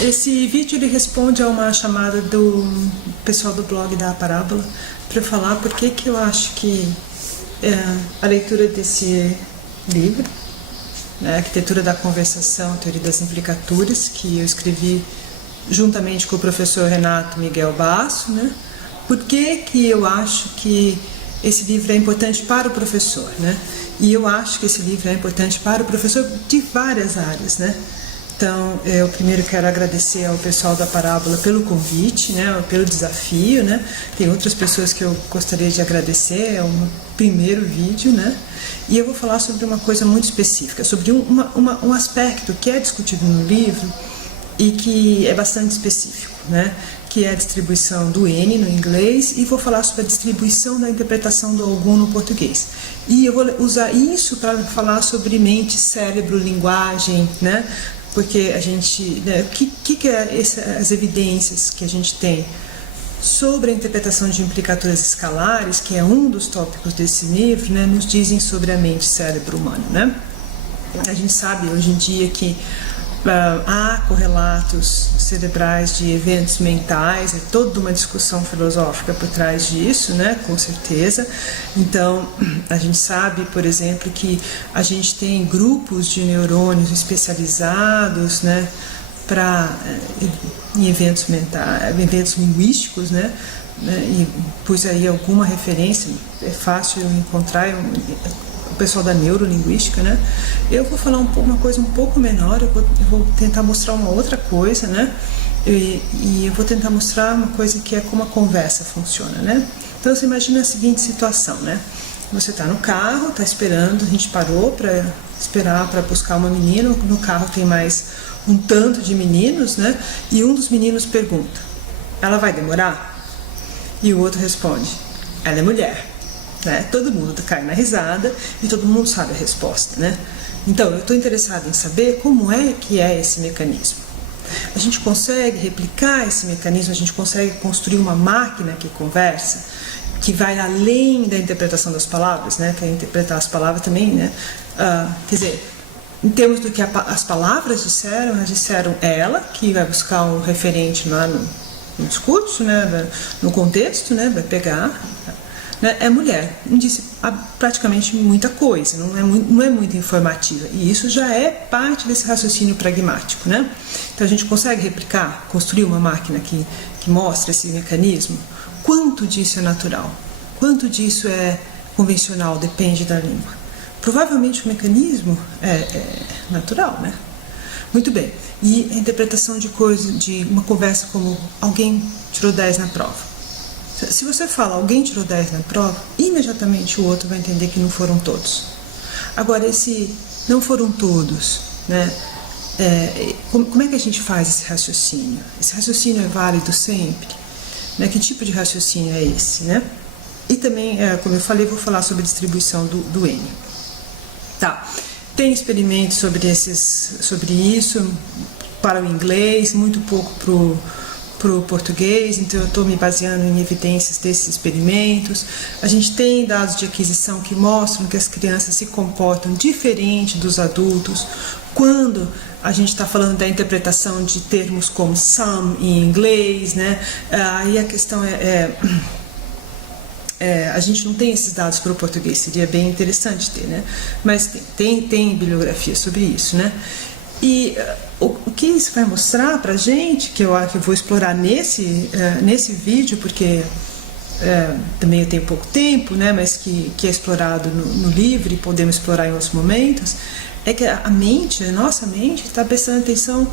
Esse vídeo ele responde a uma chamada do pessoal do blog da Parábola para falar por que eu acho que a leitura desse livro, né, Arquitetura da Conversação, Teoria das Implicaturas, que eu escrevi juntamente com o professor Renato Miguel Basso, né, por que eu acho que esse livro é importante para o professor, né? E eu acho que esse livro é importante para o professor de várias áreas, né? Então, eu primeiro quero agradecer ao pessoal da Parábola pelo convite, né, pelo desafio, né? Tem outras pessoas que eu gostaria de agradecer, é um primeiro vídeo, né? E eu vou falar sobre uma coisa muito específica, sobre um aspecto que é discutido no livro e que é bastante específico, né? Que é a distribuição do N no inglês, e vou falar sobre a distribuição da interpretação do algum no português. E eu vou usar isso para falar sobre mente, cérebro, linguagem, né? Porque a gente, né, o que é as evidências que a gente tem sobre a interpretação de implicaturas escalares, que é um dos tópicos desse livro, né, nos dizem sobre a mente e cérebro humano, né? A gente sabe hoje em dia que há correlatos cerebrais de eventos mentais, é toda uma discussão filosófica por trás disso, né, com certeza. Então, a gente sabe, por exemplo, que a gente tem grupos de neurônios especializados, né, em eventos mentais, eventos linguísticos, né, e pus aí alguma referência, é fácil encontrar o pessoal da neurolinguística, né? Eu vou falar uma coisa um pouco menor, eu vou tentar mostrar uma outra coisa, né? E eu vou tentar mostrar uma coisa que é como a conversa funciona, né? Então você imagina a seguinte situação, né? Você está no carro, está esperando, a gente parou para esperar para buscar uma menina, no carro tem mais um tanto de meninos, né? E um dos meninos pergunta: ela vai demorar? E o outro responde: ela é mulher. Né? Todo mundo cai na risada e todo mundo sabe a resposta, né? Então, eu estou interessado em saber como é que é esse mecanismo. A gente consegue replicar esse mecanismo, a gente consegue construir uma máquina que conversa, que vai além da interpretação das palavras, né? Que é interpretar as palavras também, né? Quer dizer, em termos do que as palavras disseram, elas disseram ela, que vai buscar um referente lá no discurso, né? No contexto, né? Vai pegar... É mulher, não disse praticamente muita coisa, não é muito informativa, e isso já é parte desse raciocínio pragmático, né? Então a gente consegue replicar, construir uma máquina que mostra esse mecanismo. Quanto disso é natural? Quanto disso é convencional? Depende da língua. Provavelmente o mecanismo é natural, né? Muito bem, e a interpretação de uma conversa como alguém tirou 10 na prova. Se você fala, alguém tirou 10 na prova, imediatamente o outro vai entender que não foram todos. Agora, esse não foram todos, né? Como é que a gente faz esse raciocínio? Esse raciocínio é válido sempre? Né? Que tipo de raciocínio é esse, né? E também, como eu falei, vou falar sobre a distribuição do N. Tá. Tem experimentos sobre isso para o inglês, muito pouco para o português, então eu estou me baseando em evidências desses experimentos. A gente tem dados de aquisição que mostram que as crianças se comportam diferente dos adultos quando a gente está falando da interpretação de termos como some em inglês, né? Aí a questão a gente não tem esses dados para o português, seria bem interessante ter, né? Mas tem bibliografia sobre isso, né? E o que isso vai mostrar para a gente, que eu vou explorar nesse vídeo, porque também eu tenho pouco tempo, né, mas que é explorado no livro e podemos explorar em outros momentos, é que a nossa mente está prestando atenção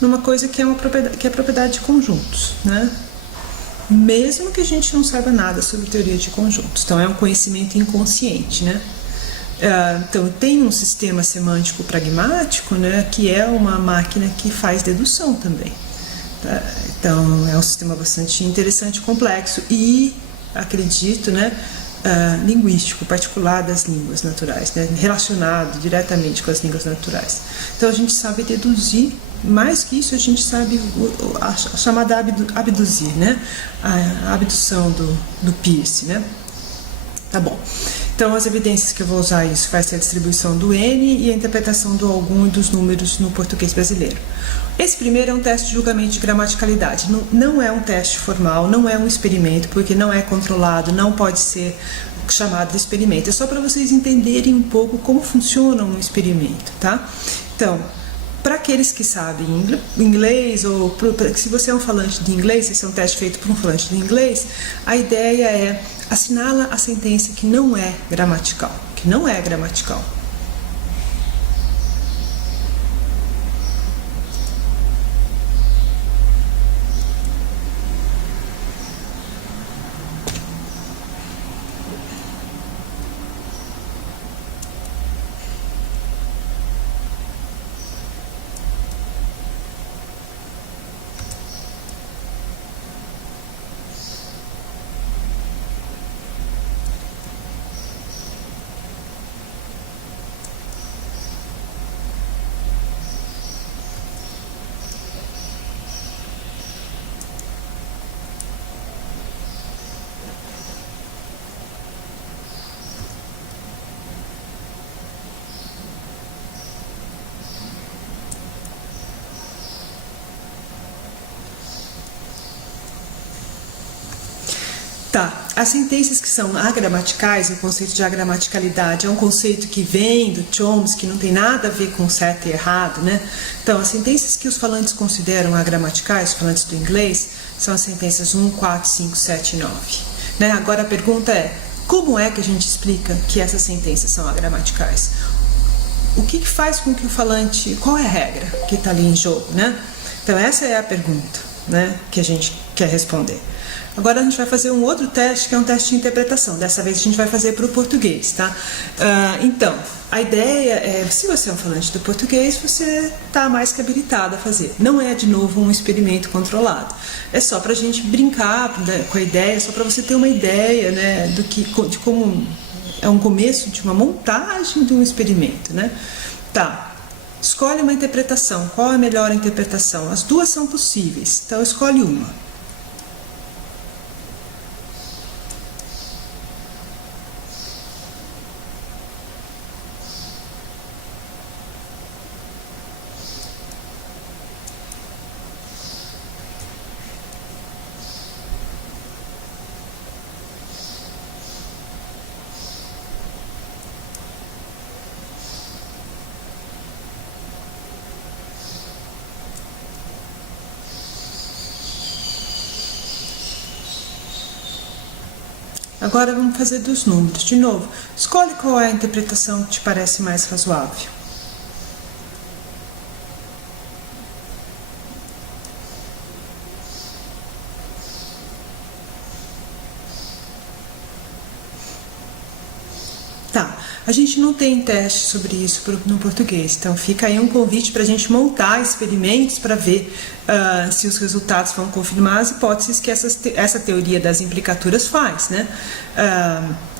numa coisa que é propriedade de conjuntos, né? Mesmo que a gente não saiba nada sobre teoria de conjuntos. Então é um conhecimento inconsciente, né? Então tem um sistema semântico pragmático, né, que é uma máquina que faz dedução também, tá? Então é um sistema bastante interessante e complexo e, acredito, né, linguístico, particular das línguas naturais, né, relacionado diretamente com as línguas naturais. Então a gente sabe deduzir, mais que isso a gente sabe a chamada abduzir, né, a abdução do Peirce, né? Tá bom. Então, as evidências que eu vou usar isso vai ser a distribuição do N e a interpretação do algum e dos números no português brasileiro. Esse primeiro é um teste de julgamento de gramaticalidade. Não é um teste formal, não é um experimento, porque não é controlado, não pode ser chamado de experimento. É só para vocês entenderem um pouco como funciona um experimento, tá? Então, para aqueles que sabem inglês, ou se você é um falante de inglês, esse é um teste feito por um falante de inglês, a ideia é assinala a sentença que não é gramatical, Tá, as sentenças que são agramaticais, o conceito de agramaticalidade é um conceito que vem do Chomsky, que não tem nada a ver com certo e errado, né? Então, as sentenças que os falantes consideram agramaticais, os falantes do inglês, são as sentenças 1, 4, 5, 7 e 9. Né? Agora a pergunta é, como é que a gente explica que essas sentenças são agramaticais? O que faz com que o falante, qual é a regra que está ali em jogo, né? Então, essa é a pergunta, né, que a gente quer responder. Agora a gente vai fazer um outro teste, que é um teste de interpretação. Dessa vez a gente vai fazer para o português, tá? Então, a ideia é, se você é um falante do português, você está mais que habilitado a fazer. Não é, de novo, um experimento controlado. É só para a gente brincar, né, com a ideia, só para você ter uma ideia, né, de como é um começo de uma montagem de um experimento, né? Tá. Escolhe uma interpretação. Qual é a melhor interpretação? As duas são possíveis, então escolhe uma. Agora vamos fazer dos números. De novo, escolhe qual é a interpretação que te parece mais razoável. Tá, a gente não tem teste sobre isso no português, então fica aí um convite para a gente montar experimentos para ver se os resultados vão confirmar as hipóteses que essa teoria das implicaturas faz, né?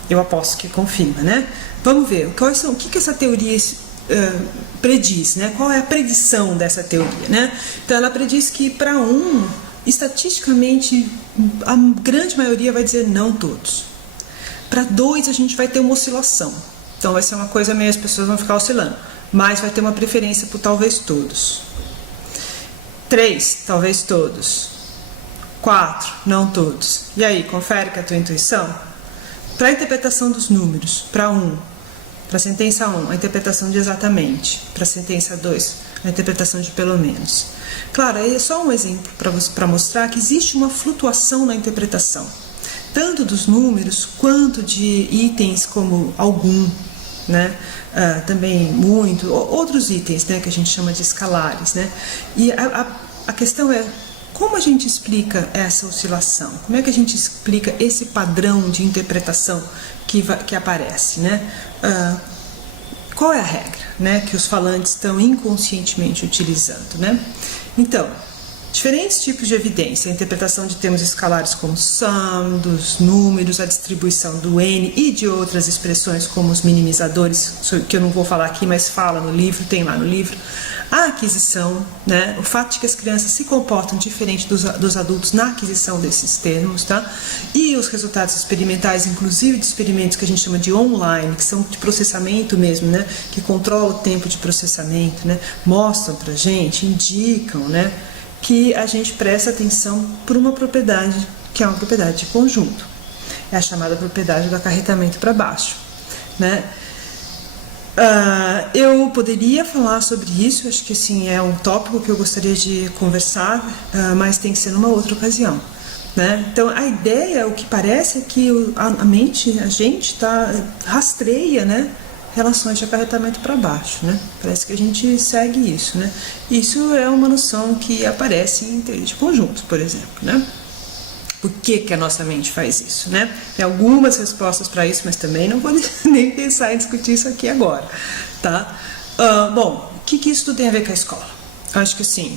Eu aposto que confirma, né? Vamos ver, o que essa teoria prediz, né? Qual é a predição dessa teoria, né? Então ela prediz que para estatisticamente, a grande maioria vai dizer não todos. Para 2 a gente vai ter uma oscilação, então vai ser uma coisa meio, as pessoas vão ficar oscilando, mas vai ter uma preferência por talvez todos. 3, talvez todos. 4, não todos. E aí, confere com a tua intuição? Para a interpretação dos números, para 1, para a sentença 1, a interpretação de exatamente, para a sentença 2, a interpretação de pelo menos. Claro, aí é só um exemplo para mostrar que existe uma flutuação na interpretação, tanto dos números quanto de itens como algum, né? Também muito, outros itens, né, que a gente chama de escalares, né? E a questão é, como a gente explica essa oscilação? Como é que a gente explica esse padrão de interpretação que aparece, né? Qual é a regra, né, que os falantes estão inconscientemente utilizando, né? Então, diferentes tipos de evidência, a interpretação de termos escalares como sum, dos números, a distribuição do N e de outras expressões como os minimizadores, que eu não vou falar aqui, mas fala no livro, tem lá no livro, a aquisição, né? O fato de que as crianças se comportam diferente dos adultos na aquisição desses termos, tá? E os resultados experimentais, inclusive de experimentos que a gente chama de online, que são de processamento mesmo, né? Que controlam o tempo de processamento, né? Mostram pra gente, indicam, né? Que a gente presta atenção por uma propriedade que é uma propriedade de conjunto. É a chamada propriedade do acarretamento para baixo, né? Eu poderia falar sobre isso, acho que assim, é um tópico que eu gostaria de conversar, mas tem que ser numa outra ocasião, né? Então a ideia, o que parece é que a mente, a gente rastreia, né, relações de acarretamento para baixo, né? Parece que a gente segue isso, né? Isso é uma noção que aparece em teoria de conjuntos, por exemplo, né? Por que a nossa mente faz isso, né? Tem algumas respostas para isso, mas também não vou nem pensar em discutir isso aqui agora, tá? Bom, o que isso tudo tem a ver com a escola? Acho que sim.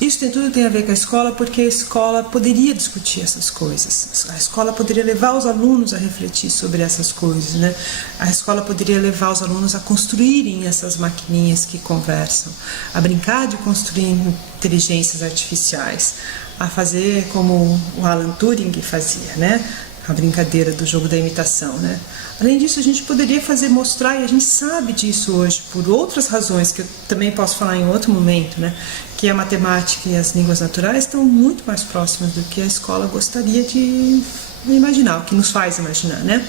Isso tudo tem a ver com a escola porque a escola poderia discutir essas coisas. A escola poderia levar os alunos a refletir sobre essas coisas, né? A escola poderia levar os alunos a construírem essas maquininhas que conversam, a brincar de construir inteligências artificiais, a fazer como o Alan Turing fazia, né? A brincadeira do jogo da imitação, né? Além disso, a gente poderia mostrar, e a gente sabe disso hoje, por outras razões, que eu também posso falar em outro momento, né? Que a matemática e as línguas naturais estão muito mais próximas do que a escola gostaria de imaginar, o que nos faz imaginar, né?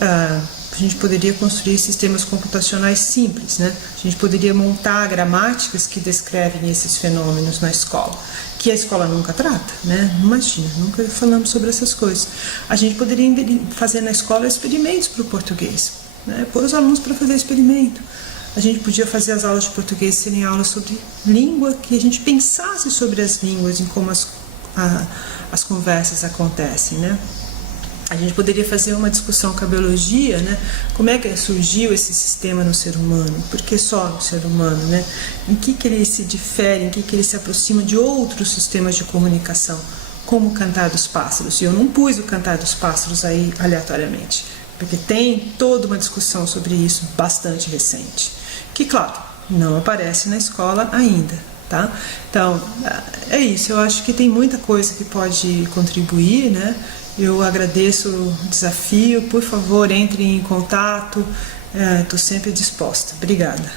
A gente poderia construir sistemas computacionais simples, né? A gente poderia montar gramáticas que descrevem esses fenômenos na escola, que a escola nunca trata, né? Imagina, nunca falamos sobre essas coisas. A gente poderia fazer na escola experimentos para o português, né? Pôr os alunos para fazer experimento. A gente podia fazer as aulas de português serem aulas sobre língua, que a gente pensasse sobre as línguas, em como as conversas acontecem, né? A gente poderia fazer uma discussão com a biologia, né? Como é que surgiu esse sistema no ser humano? Por que só no ser humano, né? Em que ele se difere, em que ele se aproxima de outros sistemas de comunicação, como o cantar dos pássaros. E eu não pus o cantar dos pássaros aí aleatoriamente, porque tem toda uma discussão sobre isso bastante recente, que, claro, não aparece na escola ainda, tá? Então, é isso. Eu acho que tem muita coisa que pode contribuir, né? Eu agradeço o desafio, por favor, entre em contato, estou sempre disposta. Obrigada.